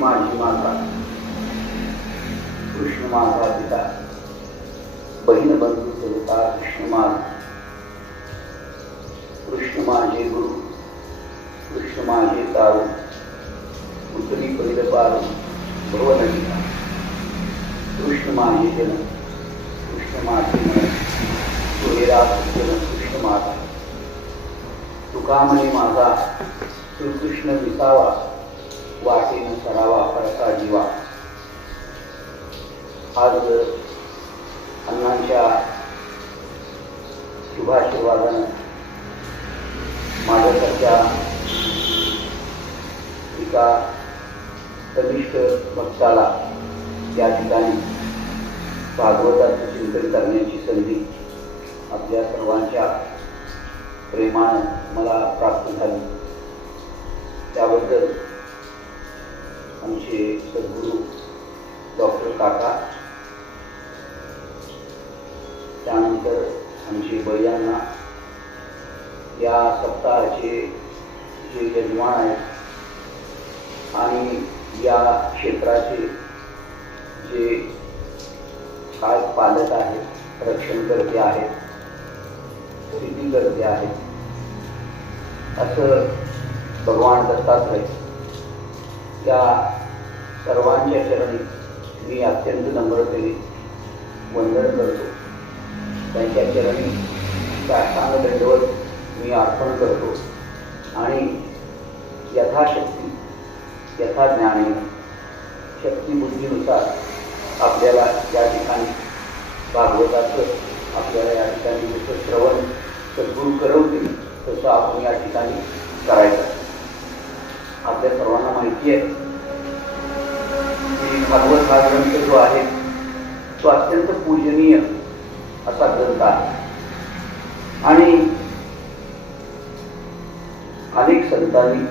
माझी माता, कृष्ण माझा पिता, बहीण बंधू देवता कृष्ण माझा, कृष्ण माझे गुरु, कृष्ण माझे तारू, उतरी पहिलं पारू भवनलिका, कृष्ण माझे जन, कृष्ण माझे मन, सोयरा जन कृष्ण माझा, तुका म्हणे माझा श्रीकृष्ण विसावा, वाटेन सरावा परसा जीवा. आज अण्णांच्या शुभाशीर्वादानं माझ्यासारख्या एका कनिष्ठ भक्ताला या ठिकाणी भागवताचं चिंतन करण्याची संधी आपल्या सर्वांच्या प्रेमानं मला प्राप्त झाली. त्याबद्दल आमचे सद्गुरू डॉक्टर काका, त्यानंतर आमचे बळीयांना, या सप्ताहाचे जे यजमान आहेत आणि या क्षेत्राचे जे काय पालक आहेत, रक्षणकर्ते आहेत, स्थितीकर्ते आहेत, असं भगवान दत्तात्रय या सर्वांच्या चरणी मी अत्यंत नम्रतेने वंदन करतो. त्यांच्या चरणी साष्टांग दंडवत मी अर्पण करतो आणि यथाशक्ती, यथा ज्ञाने, शक्तिबुद्धीनुसार आपल्याला या ठिकाणी भागवताचं आपल्याला या ठिकाणी जसं श्रवण सद्गुरू करवतील तसं आपण या ठिकाणी करायचं. आपल्या सर्वांना माहिती आहे की भागवत हा ग्रंथ जो आहे तो अत्यंत पूजनीय असा ग्रंथ आहे आणि अनेक संतांनी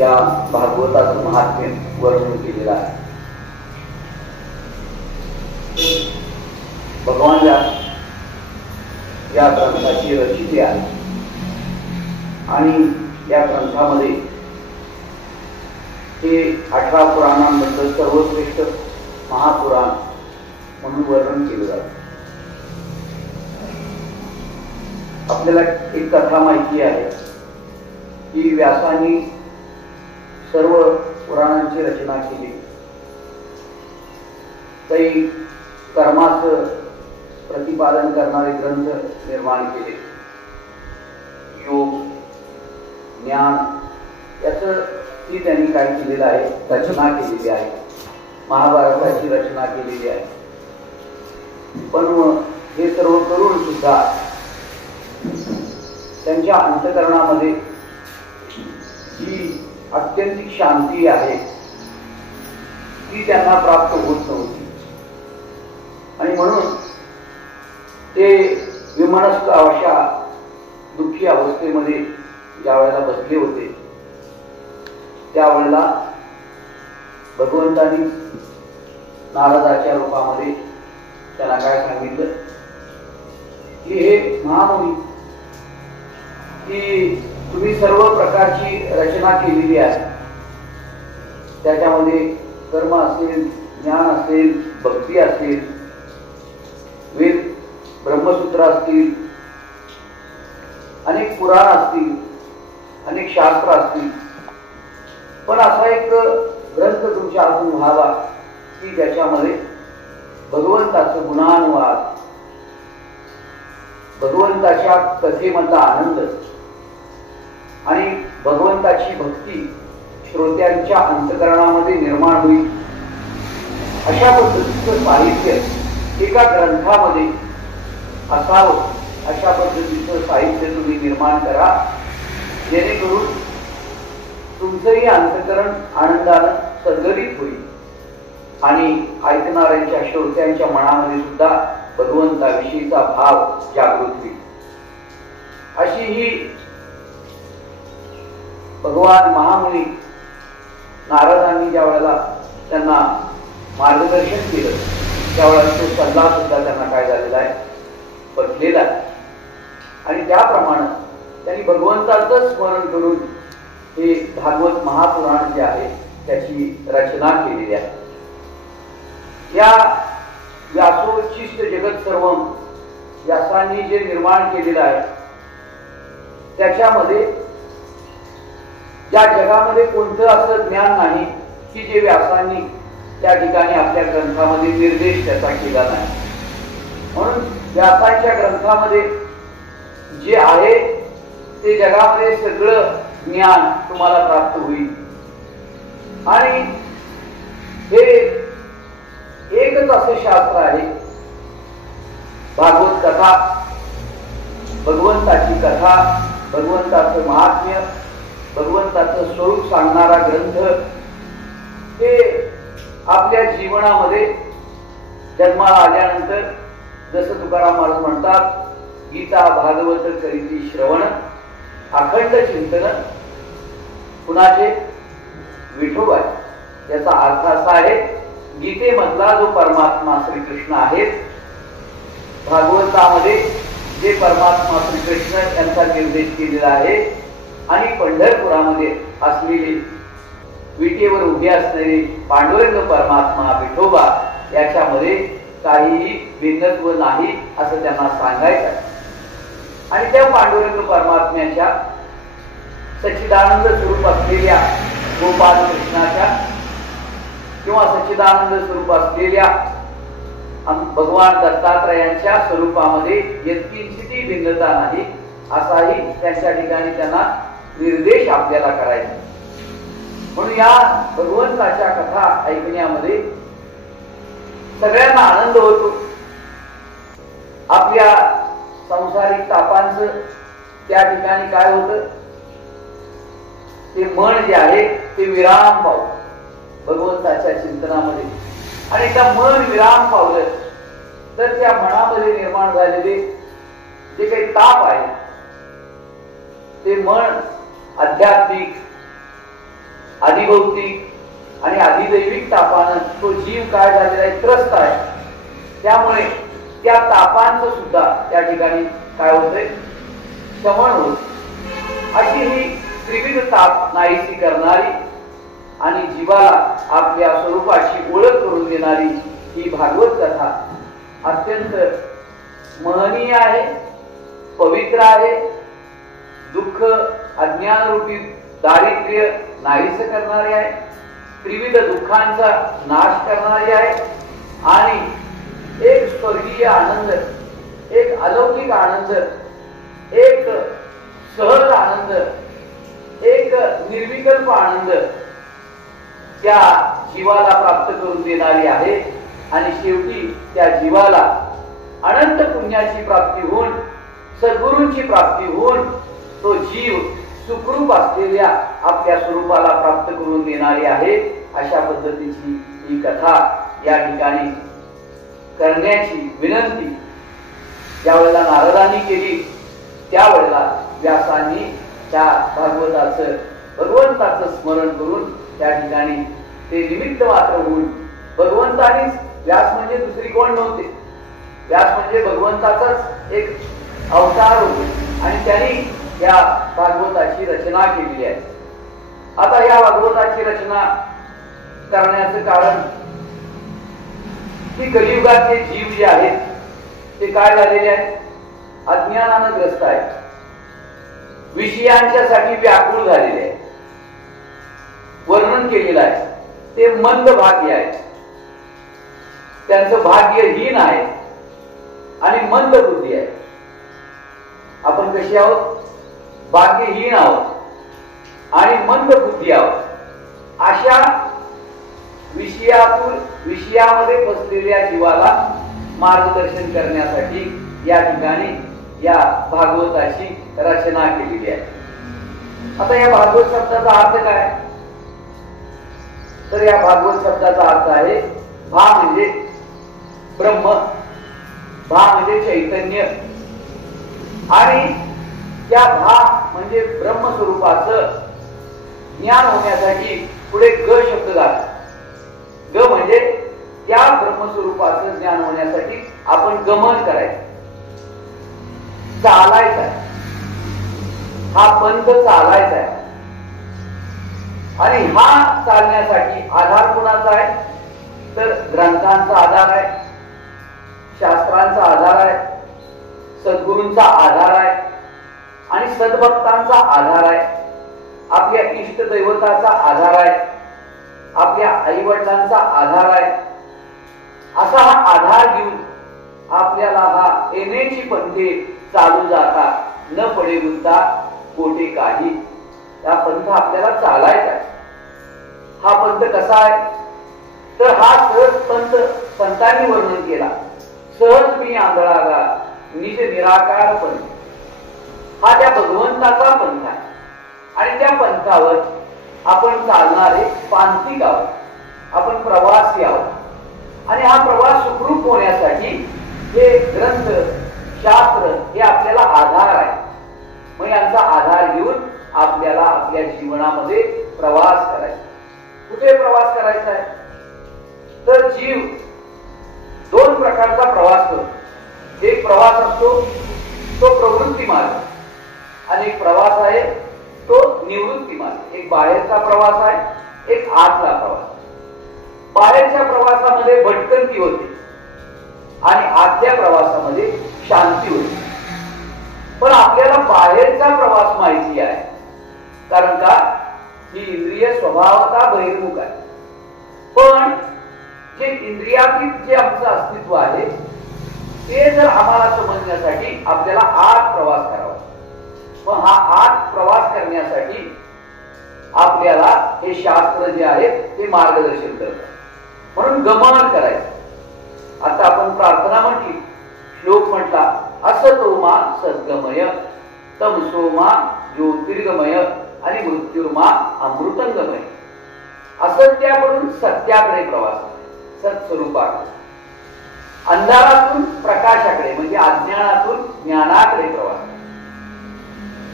या भागवताचं महात्म्य वर्णन केलेलं आहे. भगवान या ग्रंथाची रचिते आहे आणि या ग्रंथामध्ये हे 18 पुराणांबद्दल सर्वश्रेष्ठ महापुराण म्हणून वर्णन केलं जातं. आपल्याला एक कथा माहिती आहे की व्यासांनी सर्व पुराणांची रचना केली. काही कर्माचं प्रतिपादन करणारे ग्रंथ निर्माण केले. योग, ज्ञान याचं ती त्यांनी काय केलेलं आहे, रचना केलेली आहे. महाभारताची रचना केलेली आहे. पण हे सर्व करून सुद्धा त्यांच्या अंतःकरणामध्ये जी अत्यंतिक शांती आहे ती त्यांना प्राप्त होत नव्हती आणि म्हणून ते विमनस्क अशा दुःखी अवस्थेमध्ये ज्या वेळेला बसले होते त्यावेळेला भगवंतांनी नारदाच्या रूपामध्ये त्यांना काय सांगितलं की हे महामुनी, की तुम्ही सर्व प्रकारची रचना केलेली आहे, त्याच्यामध्ये कर्म असेल, ज्ञान असेल, भक्ती असेल, वेद ब्रह्मसूत्र असतील, अनेक पुराण असतील, अनेक शास्त्र असतील, पण असा एक ग्रंथ तुमच्या हातून व्हावा की ज्याच्यामध्ये भगवंताचं गुणानुवाद, भगवंताच्या कथेमधला आनंद आणि भगवंताची भक्ती श्रोत्यांच्या अंतःकरणामध्ये निर्माण होईल अशा पद्धतीचं साहित्य एका ग्रंथामध्ये असावं, अशा पद्धतीचं साहित्य तुम्ही निर्माण करा जेणेकरून तुमचंही अंतःकरण आनंदानं सदगरित होईल आणि ऐकणाऱ्यांच्या श्रोत्यांच्या मनामध्ये सुद्धा भगवंताविषयीचा भाव जागृत होईल. अशी ही भगवान महामुनी नारदांनी ज्या वेळेला त्यांना मार्गदर्शन केलं त्यावेळेला तो सल्ला सुद्धा त्यांना काय झालेला आहे, पटलेला आहे आणि त्याप्रमाणे त्यांनी भगवंताचं स्मरण करून हे भागवत महापुराण जे आहे त्याची रचना केलेली आहे. या व्यासोच्छिष्ट जगत सर्वम व्यासांनी जे निर्माण केलेलं आहे त्याच्यामध्ये या जगामध्ये कोणतं असं ज्ञान नाही की जे व्यासांनी त्या ठिकाणी आपल्या ग्रंथामध्ये निर्देश त्याचा केला नाही. म्हणून व्यासांच्या ग्रंथामध्ये जे आहे ते जगामध्ये सगळं ज्ञान तुम्हाला प्राप्त होईल. आणि हे एकच असं शास्त्र आहे, भागवत कथा, भगवंताची कथा, भगवंताचं महात्म्य, भगवंताचं स्वरूप सांगणारा ग्रंथ. हे आपल्या जीवनामध्ये जन्माला आल्यानंतर जसं तुकाराम महाराज म्हणतात, गीता भागवत करीती श्रवण अखंड चिंतन कुणाचे? विठोबा. याचा अर्थ असा आहे, गीतेमधला जो परमात्मा श्रीकृष्ण आहे, भागवतामध्ये जे परमात्मा श्रीकृष्ण यांचा निर्देश केलेला आहे, आणि पंढरपुरामध्ये असलेली विटेवर उभे असलेले पांडुरंग परमात्मा विठोबा याच्यामध्ये काहीही भिन्नत्व नाही असं त्यांना सांगायचं आहे. आणि त्या पांडुरंग परमात्म्याच्या सच्चिदानंद स्वरूप असलेल्या गोपाल कृष्णाच्या किंवा सच्चिदानंद स्वरूप असलेल्या भगवान दत्तात्रयांच्या स्वरूपामध्ये यत्किंचितही भिन्नता नाही असाही त्यांच्या ठिकाणी त्यांना निर्देश आपल्याला करायचा. म्हणून या भगवंताच्या कथा ऐकण्यामध्ये सगळ्यांना आनंद होतो. आपल्या संसारिक तापांचं त्या ठिकाणी काय होतं, ते मन जे आहे ते विराम पावलं भगवंताच्या चिंतनामध्ये. आणि त्या मन विराम पावलं तर त्या मनामध्ये निर्माण झालेले जे काही ताप आहे ते मन आध्यात्मिक, अधिभौतिक आणि अधिदैविक तापानं तो जीव काय झालेला आहे, त्रस्त आहे. त्यामुळे त्या तापांचं सुद्धा त्या ठिकाणी काय होतंय, शमन होत. अशी ही त्रिविध ताप नाहीशी करणारी आणि जीवाला आपल्या स्वरूपाची ओळख करून देणारी ही भागवत कथा अत्यंत महनीय आहे, पवित्र आहे. दुःख अज्ञान रूपी दारिद्र्य नाहीस करणारी आहे, त्रिविध दुःखांचा नाश करणारी आहे. आणि एक स्वर्गीय आनंद, एक अलौकिक आनंद, एक सहज आनंद, एक निर्विकल्प आनंद त्या जीवाला प्राप्त करून देणारी आहे. आणि शेवटी त्या जीवाला अनंत पुण्याची प्राप्ती होऊन, सद्गुरूंची प्राप्ती होऊन तो जीव सुखरूप असलेल्या आपल्या स्वरूपाला प्राप्त करून देणारी आहे. अशा पद्धतीची ही कथा या ठिकाणी करण्याची विनंती ज्यावेळेला नारदांनी केली त्यावेळेला व्यासांनी त्या भागवताचं, भगवंताचं स्मरण करून त्या ठिकाणी ते निमित्त मात्र होऊन भगवंतानीच, व्यास म्हणजे दुसरी कोण नव्हते, व्यास म्हणजे भगवंताचाच एक अवतार होते. आणि त्यांनी या भागवताची रचना केलेली आहे. आता या भागवताची रचना करण्याचं कारण की कलियुगातले जीव जे आहेत ते काय झालेले आहेत, अज्ञानानं ग्रस्त आहेत, विषयांच्या साठी व्याकुळ झालेले आहेत. वर्णन केलेलं आहे ते मंद भाग्य आहे, त्यांचं भाग्यहीन आहे आणि मंद बुद्धी आहे. आपण कशी आहोत, भाग्यहीन आहोत आणि मंद बुद्धी आहोत. अशा विषयामध्ये फसलेल्या जीवाला मार्गदर्शन करण्यासाठी या ठिकाणी या भागवताची रचना केलेली आहे. आता या भागवत शब्दाचा अर्थ काय, तर या भागवत शब्दाचा अर्थ आहे भा म्हणजे ब्रह्म, भा म्हणजे चैतन्य. आणि त्या भा म्हणजे ब्रह्मस्वरूपाचं ज्ञान होण्यासाठी पुढे ग शब्द लागतो. ग म्हणजे त्या ब्रह्मस्वरूपाचं ज्ञान होण्यासाठी आपण गमन करायचं, चालायचं आहे. हा पंथ चालायचा आहे. आणि हा चालण्यासाठी आधार कुणाचा आहे? तर ग्रंथांचा आधार आहे, शास्त्रांचा आधार आहे, सद्गुरूंचा आधार आहे आणि सद्भक्तांचा आधार आहे, आपल्या इष्ट दैवताचा आधार आहे, आपल्या आई वडिलांचा आधार आहे. असा हा आधार घेऊन आपल्याला हा येण्याची पंथे चालू जाता न पडे गुंता कोठे काही, हा पंथ आपल्याला चालायचा आहे. हा पंथ कसा आहे? तर हा सहज पंथांनी वर्णन केला. सहज मी आंधळागा निज निराकार पंथ, हा त्या भगवंताचा पंथ आहे. आणि त्या पंथावर आपण चालणारे पांथिक आहोत, आपण प्रवासी आहोत. आणि हा प्रवास सुखरूप होण्यासाठी हे ग्रंथ शास्त्र हे आपल्याला आधार आहे. मग यांचा आधार घेऊन आपल्याला आपल्या जीवनामध्ये प्रवास करायचा. कुठे प्रवास करायचा आहे? तर जीव दोन प्रकारचा प्रवास करतो. एक प्रवास असतो तो प्रवृत्ती मार्ग आणि एक प्रवास आहे तो निवृत्ती मार्ग. एक बाहेरचा प्रवास आहे, एक आतला प्रवास. बाहेरच्या प्रवासामध्ये भटकंती होते आणि आतल्या प्रवासामध्ये शांती होते. पण आपल्याला बाहेरचा प्रवास माहिती आहे, कारण का ही इंद्रिय स्वभावता बहिर्मुख आहे. पण जे इंद्रियातीत जे आमचं अस्तित्व आहे ते जर आम्हाला समजण्यासाठी आपल्याला आत प्रवास करावा. मग हा आत प्रवास करण्यासाठी आपल्याला हे शास्त्र जे आहे ते मार्गदर्शन करतात. म्हणून गमन करायचं. आता आपण प्रार्थना म्हटली, श्लोक म्हटला, असतोमा सद्गमय, तमसोमा ज्योतिर्गमय आणि मृत्युर्मा अमृतंगमय. असत्याकडून सत्याकडे प्रवास, सत्स्वरूपाकडे. अंधारातून प्रकाशाकडे म्हणजे अज्ञानातून ज्ञानाकडे प्रवास.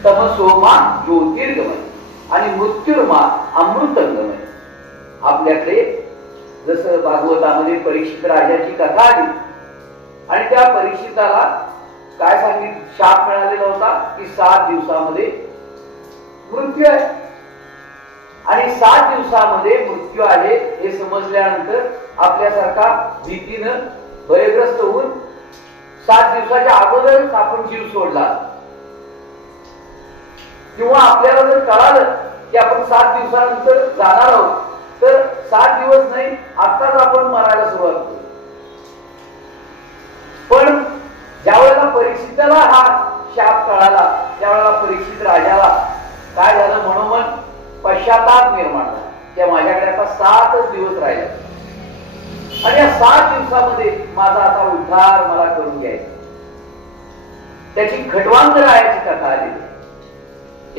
तमसोमा ज्योतिर्गमय आणि मृत्युर्मा अमृतंगमय. आपल्याकडे जसं भागवतामध्ये परीक्षित राजाची कथा आली आणि त्या परीक्षिताला काय सांगितलं, शाप मिळालेला होता की 7 दिवसामध्ये मृत्यू आहे. आणि 7 दिवसामध्ये मृत्यू आहे हे समजल्यानंतर आपल्यासारखा भीतीनं भयग्रस्त होऊन 7 दिवसाच्या अगोदरच आपण जीव सोडला. किंवा आपल्याला जर कळालं की आपण 7 दिवसानंतर जाणार आहोत तर 7 दिवस नाही आताच आपण मरायला सुरुवात करू. पण ज्यावेळेला परीक्षिताला हा शाप कळाला त्यावेळेला परीक्षित राजाला काय झालं, मनोमन पश्चाताप निर्माण झाला की माझ्याकडे आता 7च दिवस राहिले आणि या 7 दिवसामध्ये माझा आता उद्धार मला करून घ्यायचा. त्याची खटवांगरायाची कथा आली.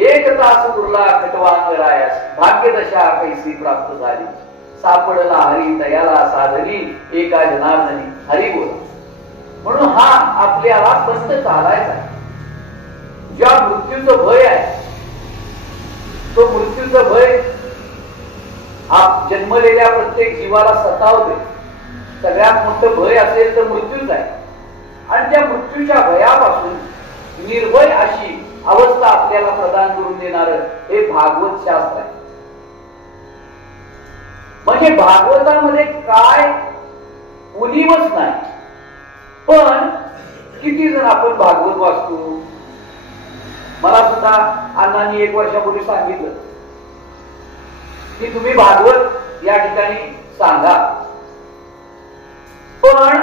1 तास उरला खटवांगरायास, भाग्यदशा कैसी प्राप्त झाली. सापडला हरी दयाला साधनी, एका जनार्दनी हरी बोला. म्हणून हा आपल्याला पंथ चालायचा. ज्या मृत्यूचं भय आहे तो मृत्यूचं भय जन्मलेल्या प्रत्येक जीवाला सतावते. सगळ्यात मोठं भय असेल तर मृत्यूच आहे. आणि त्या मृत्यूच्या भयापासून निर्भय अशी अवस्था आपल्याला प्रदान करून देणार हे भागवत शास्त्र आहे. म्हणजे भागवतामध्ये काय उणीवच नाही. पण किती जण आपण भागवत वाचतो. मला सुद्धा अण्णांनी 1 वर्षापूर्वी सांगितलं की तुम्ही भागवत या ठिकाणी सांगा. पण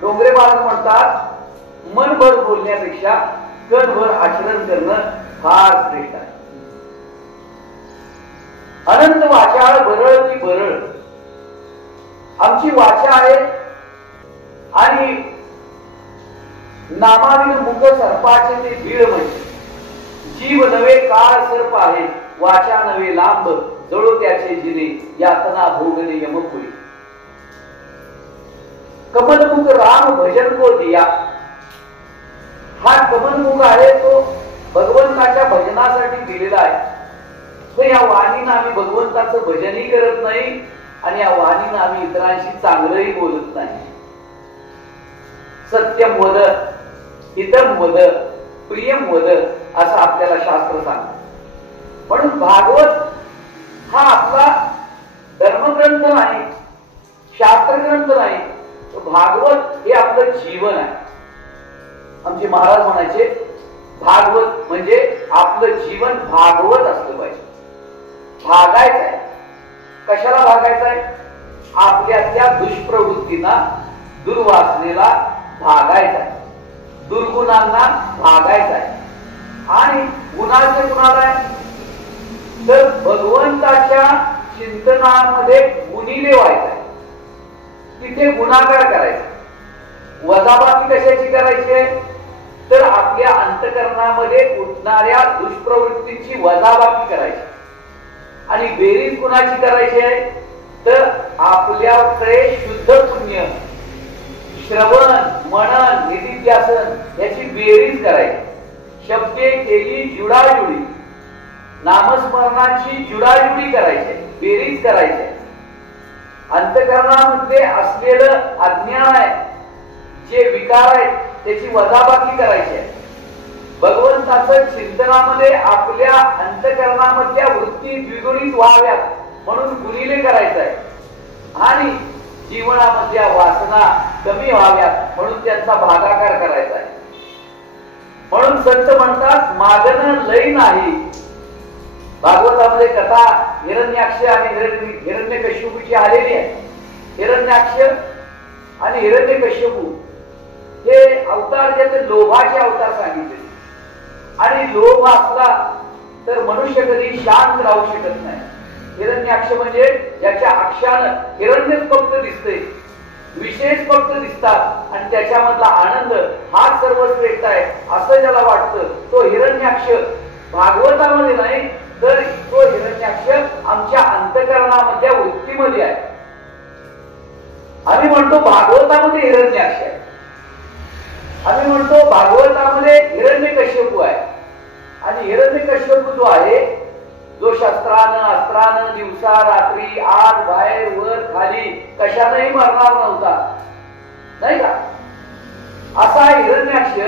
डोंगरे बाळग म्हणतात मनभर बोलण्यापेक्षा कणभर आचरण करणं फार श्रेष्ठ आहे. अनंत वाचाळ बरळ ती बरळ. आमची वाचा आहे आणि नामाविन मुख सर्पाचे ते बीळ म्हणजे. जीव नवे काळ सर्प आहे, वाचा नवे लांब जळो त्याचे जिने, यातना भोगणे यमपुरी. कमलमुख राम भजन को दिया. हा कमलमुख आहे तो भगवंताच्या भजनासाठी दिलेला आहे. तो या वाणीनं आम्ही भगवंताचं भजनही करत नाही आणि या वाणीनं आम्ही इतरांशी चांगलंही बोलत नाही. सत्यम वद, हितम वद, प्रियम वद असं आपल्याला शास्त्र सांगतं. म्हणून भागवत हा आपला धर्मग्रंथ नाही, शास्त्रग्रंथ नाही, भागवत हे आपलं जीवन आहे. आमचे महाराज म्हणायचे भागवत म्हणजे आपलं जीवन भागवत असलं पाहिजे. भागायचं आहे. कशाला भागायचं आहे? आपल्या त्या दुष्प्रवृत्तींना, दुर्वासनेला भागायचं आहे, दुर्गुणांना भागायचं आहे. आणि गुणाचे गुणाला आहे तर भगवंताच्या चिंतनामध्ये गुणिले व्हायचं आहे, तिथे गुणाकार करायचा. वजाबाकी कशाची करायची आहे? तर आपल्या अंतकरणामध्ये उठणाऱ्या दुष्प्रवृत्तींची वजाबाकी करायची. आणि बेरीज कुणाची करायची आहे? तर आपल्याकडे शुद्ध पुण्य, श्रवण, मनन, निधिध्यासन याची बेरीज करायची. शब्दे केली जुडाजुडी, नामस्मरणाची जुडाजुडी करायची, बेरीज करायची. अंतकरणामध्ये असलेलं अज्ञान आहे, जे विकार आहेत त्याची वजाबाकी करायची आहे. भगवंताचं चिंतनामध्ये आपल्या अंतकरणामधल्या वृत्ती द्विगुणित व्हाव्यात म्हणून गुणिले करायचं आहे. आणि जीवनामधल्या वासना कमी व्हाव्यात म्हणून त्यांचा भागाकार करायचा आहे. म्हणून संत म्हणतात मागणं लय नाही. भागवतामध्ये कथा हिरण्याक्ष आणि हिरण्यकश्यपूची आलेली आहे. हिरण्याक्ष आणि हिरण्यकश्यपू हे अवतार जे लोभाचे अवतार सांगितले. आणि लोभ असला तर मनुष्य कधी शांत राहू शकत नाही. हिरण्याक्ष म्हणजे ज्याच्या अक्षानं हिरण्यच फक्त दिसते, विशेष फक्त दिसतात आणि त्याच्यामधला आनंद हा सर्वश्रेष्ठ आहे असं ज्याला वाटतं तो हिरण्याक्ष भागवतामध्ये नाही, तर तो हिरण्याक्ष आमच्या अंतकरणामधल्या वृत्तीमध्ये आहे. आम्ही म्हणतो भागवतामध्ये हिरण्याक्ष आहे, आम्ही म्हणतो भागवतामध्ये हिरण्यकश्यपू आहे. आणि हिरण्यकश्यपू जो आहे, जो शस्त्रानं अस्त्रानं दिवसा रात्री आत बाहेर वर खाली कशानंही मरणार नव्हता, नाही का, असा हिरण्याक्ष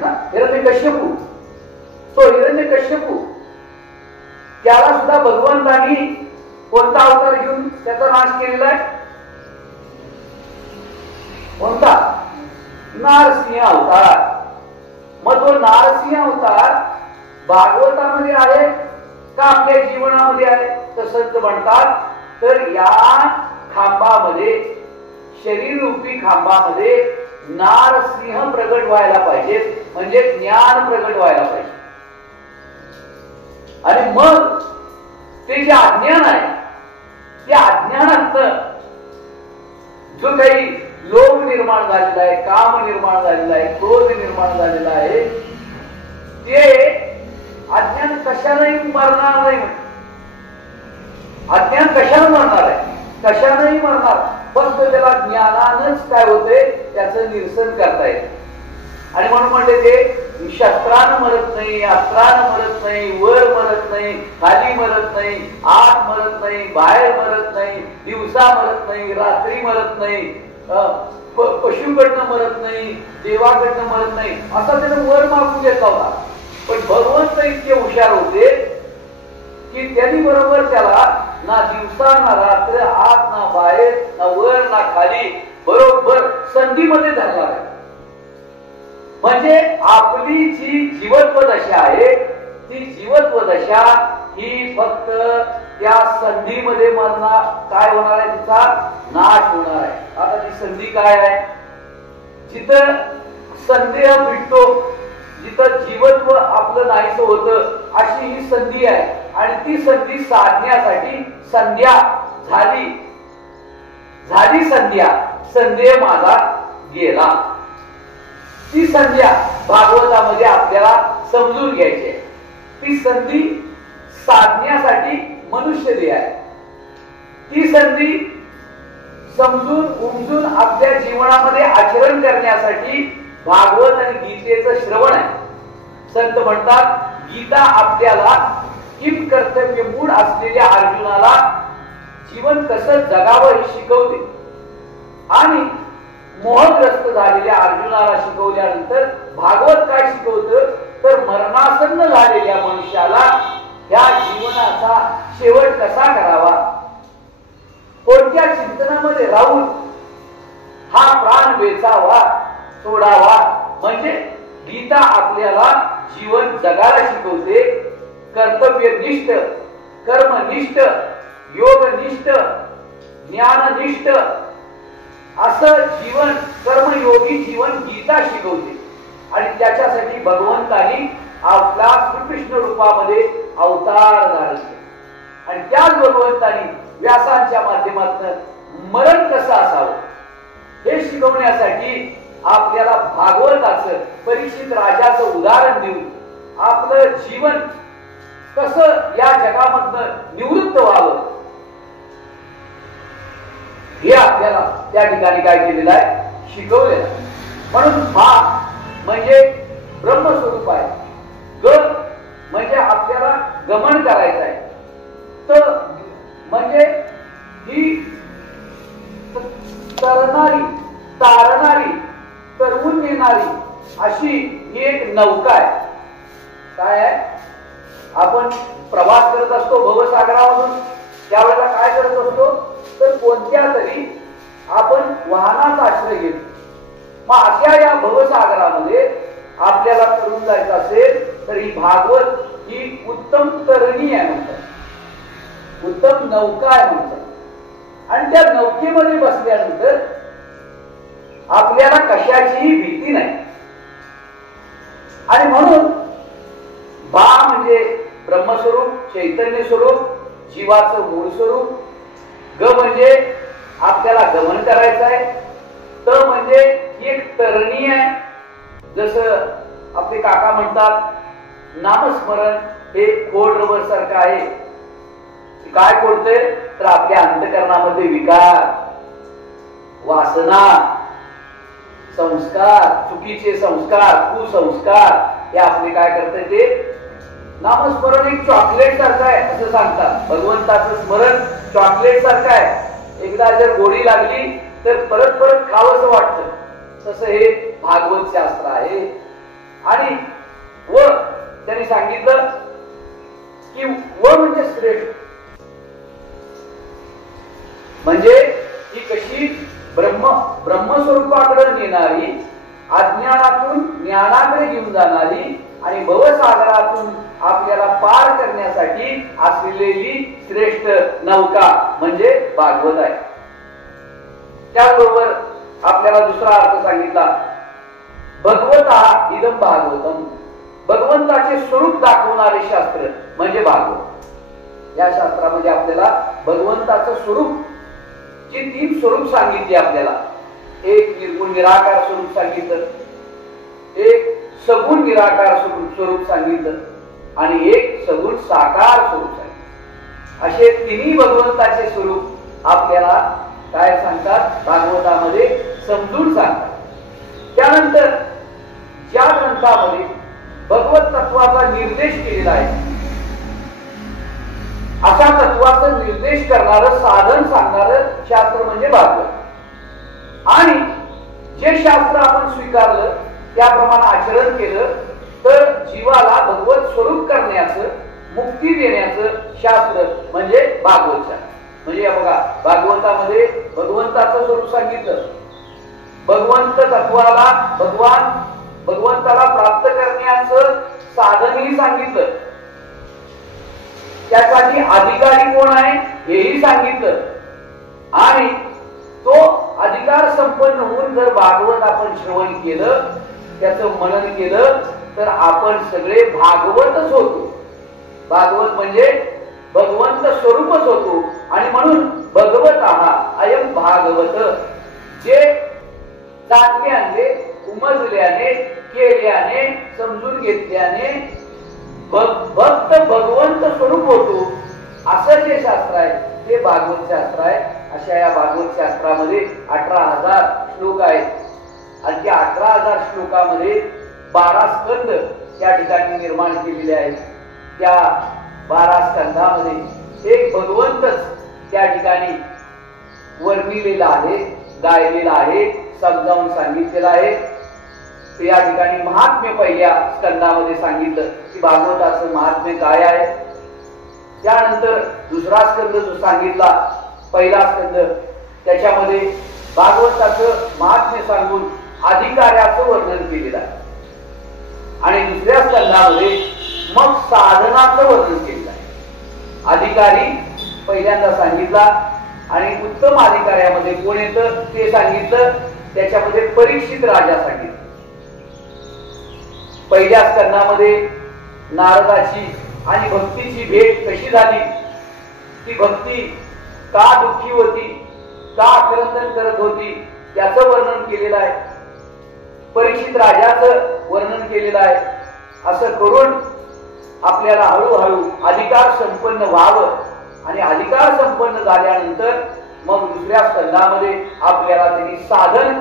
ना हिरण्यकश्यपू. तो हिरण्यकश्यपू त्याला सुद्धा भगवंतांनी कोणता अवतार घेऊन त्याचा नाश केलेला आहे? कोणता? नारसिंह अवतार. मग तो नारसिंह अवतार भागवतामध्ये आहे का आपल्या जीवनामध्ये आहे? तर संत म्हणतात तर या खांबामध्ये, शरीर रूपी खांबामध्ये नारसिंह प्रगट व्हायला पाहिजे, म्हणजे ज्ञान प्रगट व्हायला पाहिजे. आणि मग ते जे अज्ञान आहे त्या अज्ञानातनं जो काही लोभ निर्माण झालेला आहे, काम निर्माण झालेला आहे, क्रोध निर्माण झालेला आहे, ते अज्ञान कशानंही मरणार नाही. अज्ञान कशानं मरणार आहे? कशानंही मरणार, फक्त त्याला ज्ञानानंच काय होते त्याचं निरसन करता येते. आणि म्हणून म्हणते ते शस्त्रानं मरत नाही, अस्त्रानं मरत नाही, वर मरत नाही, खाली मरत नाही, आत मरत नाही, बाहेर मरत नाही, दिवसा मरत नाही, रात्री मरत नाही, पशुकडनं मरत नाही, देवाकडनं मरत नाही, असा त्यानं वर मागून घेतला होता. पण भगवंत इतके हुशार होते की त्यांनी बरोबर त्याला ना दिवसा ना रात्र, आत ना बाहेर, ना वर ना खाली, बरोबर संधीमध्ये धरला आहे. म्हणजे आपली जी जीवत्व दशा आहे ती जीवत्व दशा ही फक्त त्या संधीमध्ये मरणार. काय होणार आहे? तिचा नाश होणार आहे. आता ती संधी काय आहे? जिथं संदेह भेटतो, जिथं जीवत्व आपलं नाहीसं होतं, अशी ही संधी आहे. आणि ती संधी साधण्यासाठी संध्या झाली संध्या, संदेह माझा गेला. ती संध्या भागवतामध्ये आपल्याला समजून घ्यायची आहे. ती संधी साधण्यासाठी मनुष्य देह आहे. ती संधी समजून उमजून आपल्या जीवनामध्ये आचरण करण्यासाठी भागवत आणि गीतेचं श्रवण आहे. संत म्हणतात गीता आपल्याला किम कर्तव्य मूळ असलेल्या अर्जुनाला जीवन कसं जगावं हे शिकवते. आणि मोहग्रस्त झालेल्या अर्जुनाला शिकवल्यानंतर भागवत काय शिकवतं? तर मरणासन्न झालेल्या मनुष्याला या जीवनाचा शेवट कसा करावा, कोणत्या चिंतनामध्ये राहून हा प्राण वेचावा सोडावा. म्हणजे गीता आपल्याला जीवन जगायला शिकवते. कर्तव्यनिष्ठ, कर्मनिष्ठ, योगनिष्ठ, ज्ञाननिष्ठ असं जीवन, कर्मयोगी जीवन गीता शिकवते. आणि त्याच्यासाठी भगवंतानी आपला श्रीकृष्ण रूपामध्ये अवतार धारण केला. आणि त्याच भगवंतानी व्यासांच्या माध्यमातून मरण कसं असावं हे शिकवण्यासाठी आपल्याला भागवताचं, परीक्षित राजाचं उदाहरण देऊन आपलं जीवन कसं या जगामधनं निवृत्त व्हावं हे आपल्याला त्या ठिकाणी काय केलेलं आहे, शिकवलेलं आहे. म्हणून भा म्हणजे ब्रह्मस्वरूप आहे, ग म्हणजे आपल्याला गमन करायचं आहे, त म्हणजे ही तरणारी, तारणारी, तरवून नेणारी अशी ही एक नौका आहे. काय आहे, आपण प्रवास करत असतो भवसागरामधून, त्यावेळेला काय करत असतो तर कोणत्या तरी आपण वाहनाचा आश्रय घेतो. मग अशा या भवसागरामध्ये आपल्याला तरून जायचं असेल तर ही भागवत ही उत्तम तरणी आहे म्हणतात, उत्तम नौका आहे म्हणतात. आणि त्या नौकेमध्ये बसल्यानंतर आपल्याला कशाचीही भीती नाही. आणि म्हणून बा म्हणजे ब्रह्मस्वरूप, चैतन्य स्वरूप, जीवाचं मूळ स्वरूप. ग म्हणजे आपल्याला गमन करायचं आहे. त म्हणजे एक तरणी आहे. जसं आपले काका म्हणतात नामस्मरण हे खोड रबर सारखं आहे. काय खोडतंय तर आपल्या अंतःकरणामध्ये विकार, वासना, संस्कार, चुकीचे संस्कार, कुसंस्कार हे आपले काय करते ते नामस्मरण एक चॉकलेट सारखं आहे असं सांगतात. भगवंताचं स्मरण चॉकलेट सारखं आहे. एकदा जर गोडी लागली तर परत परत खावंसं वाटतं. तसं हे भागवत शास्त्र आहे. आणि व त्यांनी सांगितलं की व म्हणजे श्रेष्ठ, म्हणजे ही कशी ब्रह्मस्वरूपाकडे नेणारी, अज्ञानातून ज्ञानाकडे घेऊन जाणारी आणि भवसागरातून आपल्याला पार करण्यासाठी असलेली श्रेष्ठ नौका म्हणजे भागवत आहे. त्याचबरोबर आपल्याला दुसरा अर्थ सांगितला, भगवता इदं भागवतम, भगवंताचे स्वरूप दाखवणारे शास्त्र म्हणजे भागवत. या शास्त्रामध्ये आपल्याला भगवंताचं स्वरूप ची 3 स्वरूप सांगितली आपल्याला. एक निर्गुण निराकार स्वरूप सांगितलं, एक सगुण निराकार स्वरूप सांगितलं आणि एक सगुण साकार स्वरूप सांगितलं. असे तिन्ही भगवंताचे स्वरूप आपल्याला काय सांगतात भागवतामध्ये समजून सांगतात. त्यानंतर ज्या ग्रंथामध्ये भगवत तत्वाचा निर्देश केलेला आहे अशा तत्वाचा निर्देश करणारं साधन सांगणारं शास्त्र म्हणजे भागवत. आणि जे शास्त्र आपण स्वीकारलं त्याप्रमाणे आचरण केलं तर जीवाला भगवत स्वरूप करण्याचं, मुक्ती देण्याचं शास्त्र म्हणजे भागवत शास्त्र. म्हणजे बघा भागवतामध्ये भगवंताचं स्वरूप सांगितलं, भगवंत तत्वाला भगवंताला प्राप्त करण्याचं साधनही सांगितलं, त्यासाठी अधिकारी कोण आहे हेही सांगितलं. आणि तो अधिकार संपन्न होऊन जर भागवत आपण श्रवण केलं, त्याचं मनन केलं तर आपण सगळे भागवतच होतो. भागवत म्हणजे भगवंत स्वरूपच होतो. आणि म्हणून भगवत अयम भागवत, जे जाणल्याने, उमजल्याने, केल्याने, समजून घेतल्याने भक्त भगवंत स्वरूप होतो असं जे शास्त्र आहे ते भागवत शास्त्र आहे. अशा या भागवत शास्त्रामध्ये 18,000 श्लोक आहेत आणि त्या 18,000 श्लोकामध्ये 12 स्कंद त्या ठिकाणी निर्माण केलेले आहेत. त्या 12 स्कंदामध्ये एक भगवंतच त्या ठिकाणी वर्णिलेला आहे, गायलेला आहे, समजावून सांगितलेला आहे. या ठिकाणी महात्म्य पहिल्या स्कंदामध्ये सांगितलं की भागवताचं महात्म्य काय आहे. त्यानंतर दुसरा स्कंद जो सांगितला, पहिला स्कंद, त्याच्यामध्ये भागवताचं महात्म्य सांगून अधिकाऱ्याचं वर्णन केलेलं आहे. आणि दुसऱ्या स्कंदामध्ये मग साधनाचं वर्णन केलेलं आहे. अधिकारी पहिल्यांदा सांगितला आणि उत्तम अधिकाऱ्यामध्ये कोण येतं ते सांगितलं. त्याच्यामध्ये परीक्षित राजा सांगितलं. पहिल्या स्कंदामध्ये नारदाची आणि भक्तीची भेट कशी झाली, ती भक्ती का दुःखी होती, का क्रंदन करत होती, त्याचं वर्णन केलेलं आहे. परीक्षित राजाचं वर्णन केलेलं आहे. असं करून आपल्याला हळूहळू अधिकार संपन्न व्हावं आणि अधिकार संपन्न झाल्यानंतर मग दुसऱ्या स्कंदामध्ये आपल्याला त्यांनी साधन,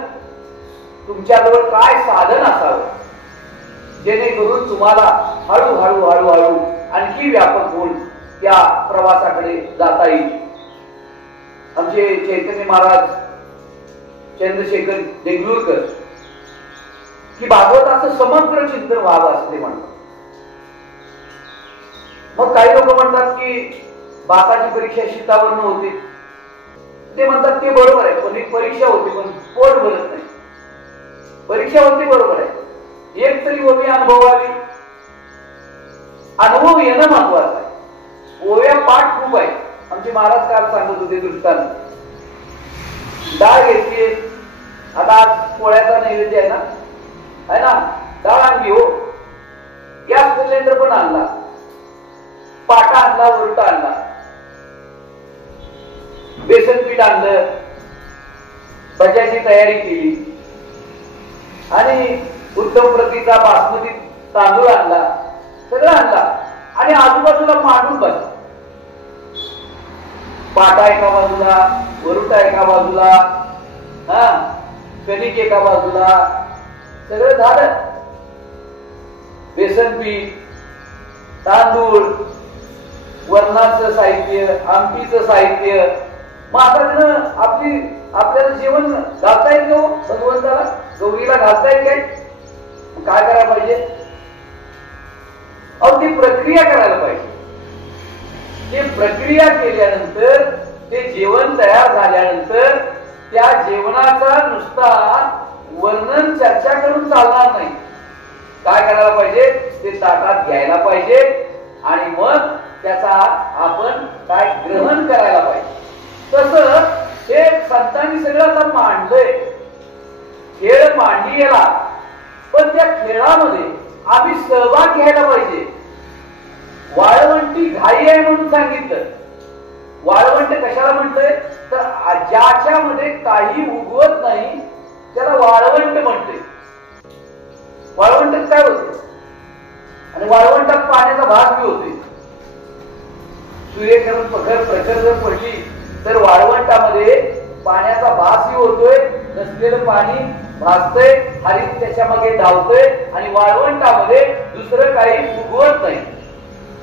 तुमच्याजवळ काय साधन असावं जेणेकरून तुम्हाला हळूहळू हळूहळू आणखी व्यापक होऊन त्या प्रवासाकडे जाता येईल. आमचे चैतन्य महाराज चंद्रशेखर देगलूरकर की भागवताचं समग्र चिंतन व्हावं असं ते म्हणतात. मग काही लोक म्हणतात की बापाची परीक्षा शीतावरनं होते, ते म्हणतात ते बरोबर आहे, पण एक परीक्षा होती पण पोट भरत नाही. परीक्षा होती बरोबर आहे, एक तरी ओवी अनुभवावी, अनुभव येणं महत्वाचं आहे. ओव्या पाठ खूप आहे. आमचे महाराज काल सांगत होते दृष्टांत, डाळ घेतली, आता आज पोळ्याचा नैवेद्य आहे ना, डाळ आणली हो, गॅस सिलेंडर पण आणला, पाटा आणला, उलटा आणला, बेसन पीठ आणलं, भज्याची तयारी केली आणि उत्तम प्रतीचा बासमती तांदूळ आणला, सगळं आणला आणि आजूबाजूला मांडून बस. पाटा एका बाजूला, वरुटा एका बाजूला, कणिक एका बाजूला, सगळं झालं. बेसन पीठ, तांदूळ, वरणाचं साहित्य, आमटीचं साहित्य. मग आता आपल्याला जेवण घालता येईल का भगवंताला, गौरीला घालता येईल काय? काय करायला पाहिजे? अहो ती प्रक्रिया करायला पाहिजे. ते प्रक्रिया केल्यानंतर ते जेवण तयार झाल्यानंतर त्या जेवणाचा नुसता वर्णन चर्चा करून चालणार नाही. काय करायला पाहिजे? ते ताटात घ्यायला पाहिजे आणि मग त्याचा आपण काय ग्रहण करायला पाहिजे. तसं हे संतांनी सगळं आता मांडलंय, खेळ मांडी गेला, पण त्या खेळामध्ये आम्ही सहभाग घ्यायला पाहिजे. वाळवंटी घाई आहे म्हणून सांगितलं. वाळवंट कशाला म्हणतंय तर ज्याच्यामध्ये काही उगवत नाही त्याला वाळवंट म्हणते. वाळवंटात काय होते? आणि वाळवंटात पाण्याचा भाग बी होते. सूर्यकिरण प्रखर जर पडली तर वाळवंटामध्ये पाण्याचा भासही होतोय, नसलेलं पाणी भासतंय, हरित त्याच्या मागे धावतोय आणि वाळवंटामध्ये दुसरं काही उगवत नाही.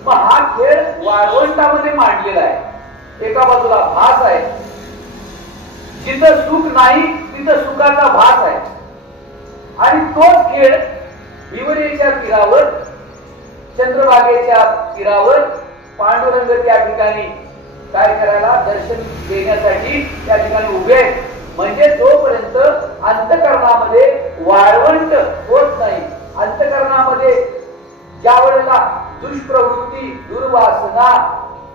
मग हा खेळ वाळवंटामध्ये मांडलेला आहे. एका बाजूला भास आहे, जिथं सुख नाही तिथं सुखाचा भास आहे. आणि तोच खेळ विवरेच्या तीरावर, चंद्रभागेच्या तीरावर पांडुरंग त्या ठिकाणी काय करायला, दर्शन देण्यासाठी त्या ठिकाणी उभे आहेत. म्हणजे जोपर्यंत अंतःकरणामध्ये वाळवंट होत नाही, अंतःकरणामध्ये ज्या वेळेला दुष्प्रवृत्ती, दुर्वासना,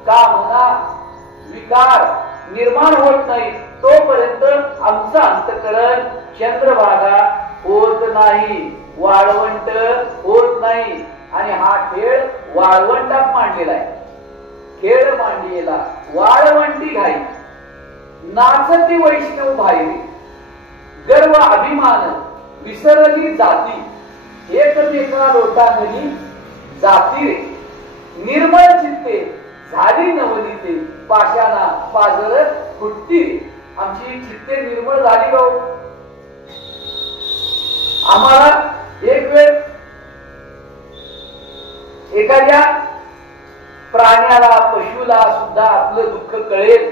कामना, विकार निर्माण होत नाही, तोपर्यंत आमचं अंतःकरण चंद्रभागा होत नाही, वाळवंट होत नाही. आणि हा खेळ वाळवंटात मांडलेला आहे. खेळ मांडलेला वाळवंटी घाई, नाचती वैष्णव भाई, गर्व अभिमान विसरली जाती, एकमेका लोटांगणी जाती रे, निर्मळ चित्ते झाली नवनीते, पाशाना पाजर फुटती रे. आमची चित्ते निर्मळ झाली का? आम्हाला एक वेळ एखाद्या प्राण्याला, पशुला सुद्धा आपलं दुःख कळेल,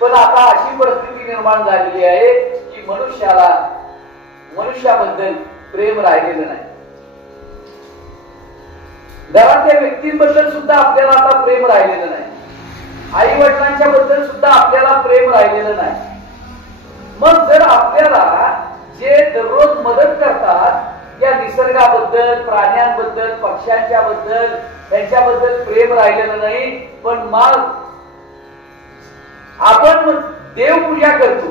पण आता अशी परिस्थिती निर्माण झालेली आहे की मनुष्याबद्दल प्रेम राहिलेलं नाही. घरातल्या व्यक्तींबद्दल सुद्धा आपल्याला आता प्रेम राहिलेलं नाही, आई वडिलांच्या बद्दल सुद्धा आपल्याला प्रेम राहिलेलं नाही. मग जर आपल्याला जे दररोज मदत करतात या निसर्गाबद्दल, प्राण्यांबद्दल, पक्ष्यांच्या बद्दल, त्यांच्याबद्दल प्रेम राहिलेलं नाही, पण मग आपण देवपूजा करतो,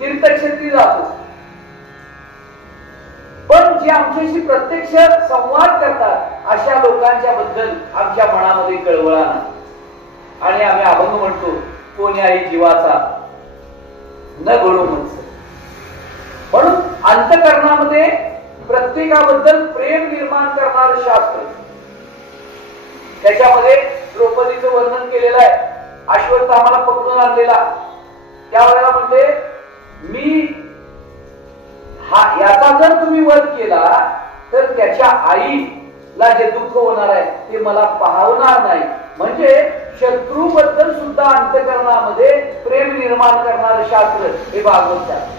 तीर्थक्षेत्री जातो, पण जे आमच्याशी प्रत्यक्ष संवाद करतात अशा लोकांच्या बद्दल आमच्या मनामध्ये कळवळा नाही. आणि आम्ही अभंग म्हणतो, कोण्याही जीवाचा न घडो मत्स्य. म्हणून अंतःकरणामध्ये प्रत्येकाबद्दल प्रेम निर्माण करणार शास्त्र, त्याच्यामध्ये द्रौपदीचं वर्णन केलेलं आहे. अश्वत्थामाला पकडून आणलेला, त्यावेळेला म्हणते मी याचा जर तुम्ही वध केला तर त्याच्या आईला जे दुःख होणार आहे ते मला पाहवणार नाही. म्हणजे शत्रूबद्दल सुद्धा अंतःकरणामध्ये प्रेम निर्माण करणारं शास्त्र हे भागवत शास्त्र.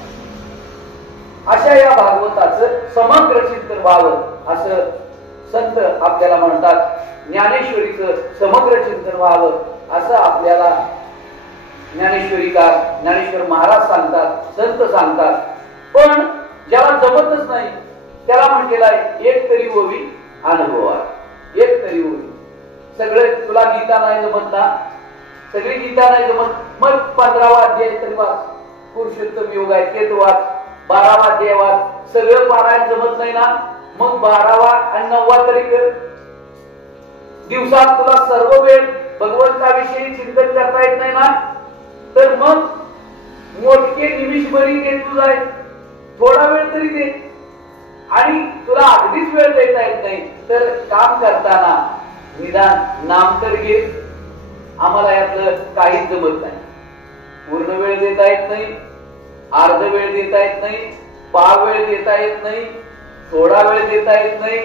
अशा या भागवताचं समग्र चिंतन व्हावं असं संत आपल्याला म्हणतात. ज्ञानेश्वरीचं समग्र चिंतन व्हावं असं आपल्याला ज्ञानेश्वरीकार ज्ञानेश्वर महाराज सांगतात, संत सांगतात. पण ज्याला जमतच नाही त्याला म्हटलेलं आहे, एक तरी होवी अनुभवा, एक तरी होवी. सगळे तुला गीता नाही जमत ना, सगळी गीता नाही जमत, मग 15वा अध्याय तरी वाच, पुरुषोत्तम योग आहे ते वाच, 12वा अध्याय वाच. सगळं पारायण जमत नाही ना, मग 12वा आणि 9वा तरी कर. दिवसात तुला सर्व वेळ भगवंताविषयी चिंतन करता येत नाही ना, तर मग मोठे निमिषभरी दे तुझा आहे, थोडा वेळ तरी दे. आणि तुला अगदीच वेळ देता येत नाही तर काम करताना निदान नाम तर घे. आम्हाला यातलं काहीच जमत नाही, पूर्ण वेळ देता येत नाही, अर्ध वेळ देता येत नाही, पाव वेळ देता येत नाही, थोडा वेळ देता येत नाही,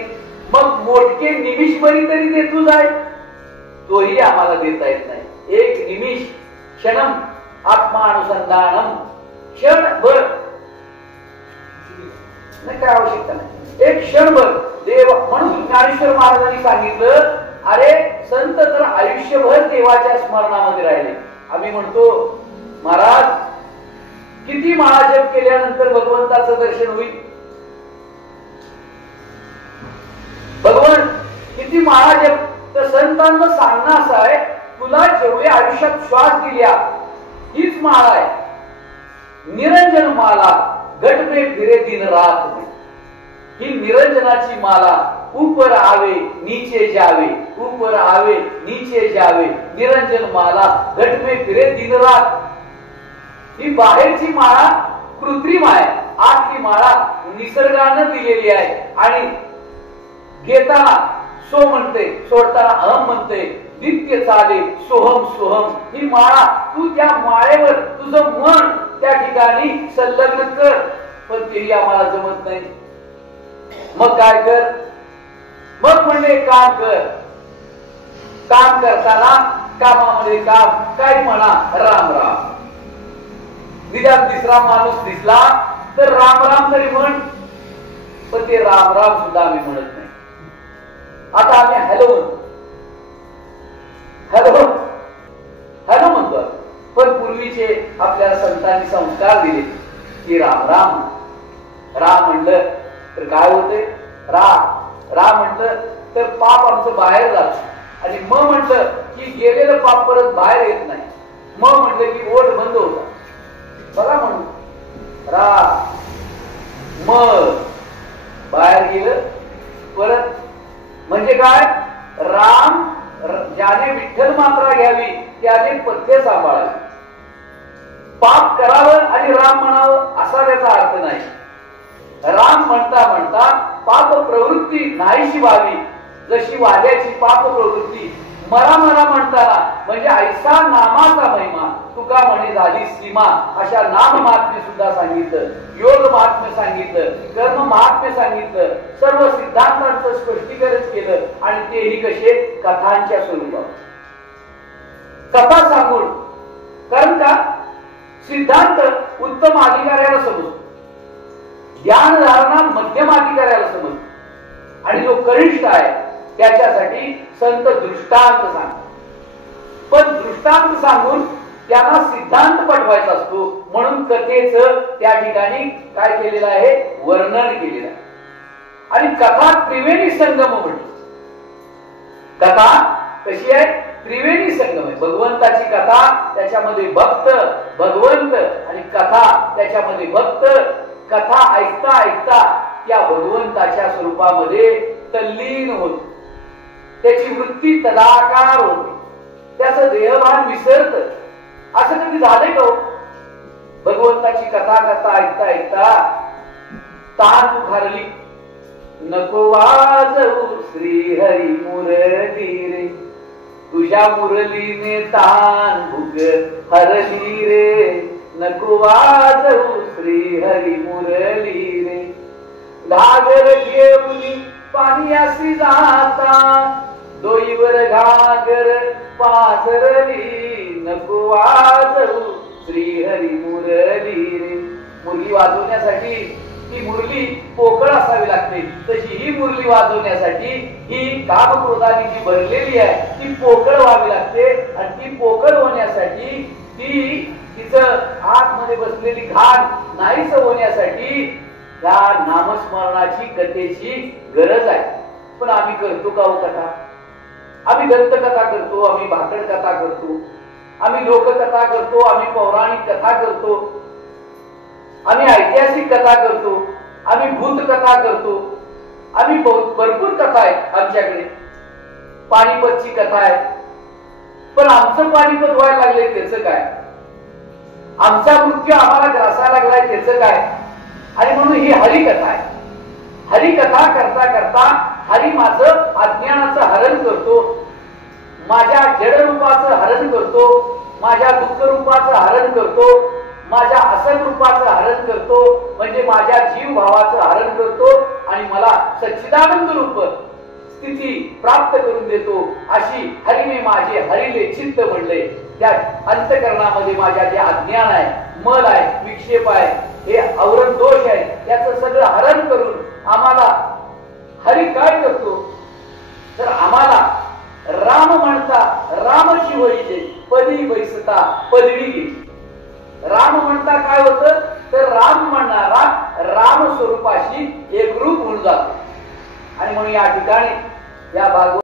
मग मोठे निमिषभरी तरी दे तुझा आहे, तोही आम्हाला देता येत नाही. एक निमिष क्षणम आत्मानुसंधानम, क्षणभर नाही, काय आवश्यकता नाही, एक क्षणभर देव. म्हणून ज्ञानेश्वर महाराजांनी सांगितलं, अरे संत तर आयुष्यभर देवाच्या स्मरणामध्ये राहिले. आम्ही म्हणतो महाराज किती माळा जप केल्यानंतर भगवंताचं दर्शन होईल, भगवान किती माळा जप. तर संतांचं सांगणं असं आहे, तुला जेवढे आयुष्यात श्वास दिल्या हीच माळा आहे. निरंजन माला गट में फिरे दिन रात में, ही निरंजनाची माला. ऊपर आवे नीचे जावे, ऊपर आवे नीचे जावे, निरंजन माला गट में फिरे दिन रात. ही बाहेरची माळा कृत्रिम आहे, आतली माळा निसर्गानं दिलेली आहे. आणि घेताना सो म्हणते, सोडताना अहम म्हणते, नित्य चाले सोहम सोहम. ही माळा तू त्या माळेवर तुझं मन त्या ठिकाणी संलग्न कर, पण तेही आम्हाला जमत नाही. मग काय कर, मग म्हणले काम कर. काम करताना कामामध्ये काम काय म्हणा, राम राम. निदान तिसरा माणूस दिसला तर राम राम तरी म्हण, पण ते राम राम सुद्धा आम्ही म्हणत नाही. आता आम्ही हॅलो हॅलो हॅलो म्हणतो, पण पूर्वीचे आपल्याला संतांनी संस्कार दिले की राम राम. राम म्हणलं तर काय होते, राम म्हटलं तर पाप आमचं बाहेर जात, आणि म म्हटलं की गेलेलं पाप परत बाहेर येत नाही. म म्हटलं की ओठ बंद होता. बघा म्हणून म बाहेर गेलं परत. म्हणजे काय, राम ज्याने विठ्ठल मात्रा घ्यावी त्याने पथ्य सांभाळावी. पाप करावं आणि राम म्हणावं असा त्याचा अर्थ नाही. राम म्हणता म्हणता पाप प्रवृत्ती नाहीशी व्हावी, जशी वाल्याची पाप प्रवृत्ती. मरा मरा म्हणताना म्हणजे ऐसा नामाचा महिमा, तुका म्हणे झाली सीमा. अशा नाम महात्म्य सुद्धा सांगितलं, योग महात्म्य सांगितलं, कर्म महात्म्य सांगितलं, सर्व सिद्धांतांचं स्पष्टीकरण केलं. आणि तेही कसे, कथांच्या स्वरूपात कथा सांगून. कारण का, सिद्धांत उत्तम अधिकाऱ्याला समजतो, ज्ञान धारणा मध्यम अधिकाऱ्याला समजतो, आणि जो कनिष्ठ आहे त्याच्यासाठी संत दृष्टांत सांगतात. पण दृष्टांत सांगून त्यांना सिद्धांत पटवायचा असतो, म्हणून कथेचं त्या ठिकाणी काय केलेलं आहे, वर्णन केलेलं आहे. आणि कथा त्रिवेणी संगम म्हटली. कथा कशी आहे, त्रिवेणी संगम आहे. भगवंताची कथा, त्याच्यामध्ये भक्त, भगवंत, आणि कथा त्याच्यामध्ये भक्त. कथा ऐकता ऐकता त्या भगवंताच्या स्वरूपामध्ये तल्लीन होत, त्याची वृत्ती तदाकार होते, त्याचं देहभान विसरत. असं कधी झालंय का? भगवंताची कथा करता ऐकता ऐकता तान तुखारली, नको वाजवू श्री हरी मुरली रे, तुझ्या मुरलीने तान भुग हरली रे, नको वाजवू श्री हरी मुरली रे. घागर घेऊनी पाण्यासी जाता, दोईवर घागर पाझरली, नको वाजवू श्री हरी मुरली रे. मुरली वाजवण्यासाठी ती मुरली पोकळ असावी लागते, तशी ही मुरली वाजवण्यासाठी ही कामक्रोधाने जी भरलेली आहे ती पोकळ व्हावी लागते. आणि ती पोकळ होण्यासाठी ती तिचं आतमध्ये बसलेली घाण नाहीस होण्यासाठी या नामस्मरणाची, कथेची गरज आहे. पण आम्ही करतो का हो कथा? आम्ही दंतकथा करतो, आम्ही भाकड कथा करतो, आम्ही लोककथा करतो, आम्ही पौराणिक कथा करतो, आम्ही ऐतिहासिक कथा करतो, आम्ही भूत कथा करतो, आम्ही भरपूर कथा आहेत आमच्याकडे. पानिपतची कथा आहे. पण आमचं पानिपत व्हायला लागले त्याचं काय? आमचा मृत्यू आम्हाला ग्रासायला लागलाय त्याचं काय? आणि म्हणून ही हरिकथा आहे. हरिकथा करता करता हरी माझं अज्ञानाचं हरण करतो, माझ्या जड रूपाचं हरण करतो, माझ्या दुःख रूपाचं हरण करतो, माझ्या असत रूपाचं हरण करतो, म्हणजे माझ्या जीव भावाचं हरण करतो, आणि मला सच्चिदानंद रूप स्थिती प्राप्त करून देतो. अशी हरीने माझे हरिले चित्त म्हणले. त्या अंतकरणामध्ये माझ्या जे अज्ञान आहे, मल आहे, विक्षेप आहे, हे आवरण दोष आहे, त्याचं सगळं हरण करून आम्हाला हरी काय करतो, तर आम्हाला राम म्हणता रामची होईले, पदी बैसता पदवी घेतली. राम म्हणता काय होतं, तर राम म्हणणारा राम स्वरूपाशी एकरूप होऊन जातो. आणि म्हणून या ठिकाणी या भागवत